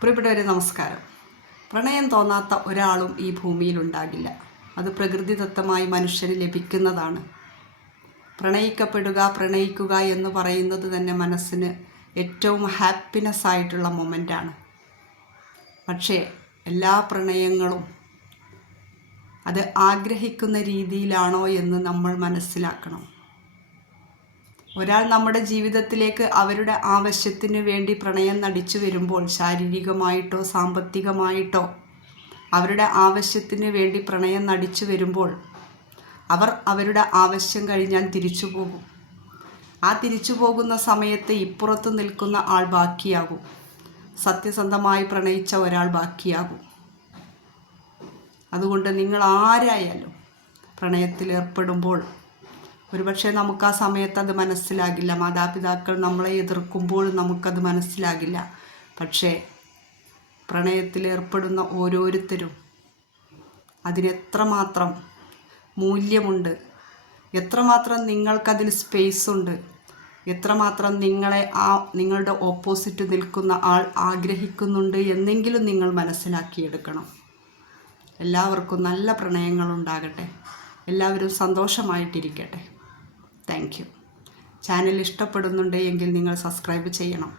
പ്രിയപ്പെട്ടവരെ നമസ്കാരം. പ്രണയം തോന്നാത്ത ഒരാളും ഈ ഭൂമിയിലുണ്ടാകില്ല. അത് പ്രകൃതിദത്തമായി മനുഷ്യന് ലഭിക്കുന്നതാണ്. പ്രണയിക്കുക എന്ന് പറയുന്നത് തന്നെ മനസ്സിന് ഏറ്റവും ഹാപ്പിനെസ് ആയിട്ടുള്ള മൊമെൻ്റാണ്. പക്ഷേ എല്ലാ പ്രണയങ്ങളും അത് ആഗ്രഹിക്കുന്ന രീതിയിലാണോ എന്ന് നമ്മൾ മനസ്സിലാക്കണം. ഒരാൾ നമ്മുടെ ജീവിതത്തിലേക്ക് അവരുടെ ആവശ്യത്തിന് വേണ്ടി പ്രണയം നടിച്ചു വരുമ്പോൾ, ശാരീരികമായിട്ടോ സാമ്പത്തികമായിട്ടോ അവരുടെ ആവശ്യത്തിന് വേണ്ടി പ്രണയം നടിച്ചു വരുമ്പോൾ, അവർ അവരുടെ ആവശ്യം കഴിഞ്ഞാൽ തിരിച്ചു പോകും. ആ തിരിച്ചു പോകുന്ന സമയത്ത് ഇപ്പുറത്ത് നിൽക്കുന്ന ആൾ ബാക്കിയാകും. സത്യസന്ധമായി പ്രണയിച്ച ഒരാൾ ബാക്കിയാകും. അതുകൊണ്ട് നിങ്ങൾ ആരായാലും പ്രണയത്തിലേർപ്പെടുമ്പോൾ ഒരുപക്ഷെ നമുക്ക് ആ സമയത്ത് അത് മനസ്സിലാകില്ല. മാതാപിതാക്കൾ നമ്മളെ എതിർക്കുമ്പോൾ നമുക്കത് മനസ്സിലാകില്ല. പക്ഷേ പ്രണയത്തിലേർപ്പെടുന്ന ഓരോരുത്തരും അതിനെത്രമാത്രം മൂല്യമുണ്ട്, എത്രമാത്രം നിങ്ങൾക്കതിന് സ്പേസ് ഉണ്ട്, എത്രമാത്രം നിങ്ങളുടെ ഓപ്പോസിറ്റ് നിൽക്കുന്ന ആൾ ആഗ്രഹിക്കുന്നുണ്ട് എന്നെങ്കിലും നിങ്ങൾ മനസ്സിലാക്കിയെടുക്കണം. എല്ലാവർക്കും നല്ല പ്രണയങ്ങളുണ്ടാകട്ടെ. എല്ലാവരും സന്തോഷമായിട്ടിരിക്കട്ടെ. Thank you. ചാനൽ ഇഷ്ടപ്പെടുന്നുണ്ട് എങ്കിൽ നിങ്ങൾ സബ്സ്ക്രൈബ് ചെയ്യണം.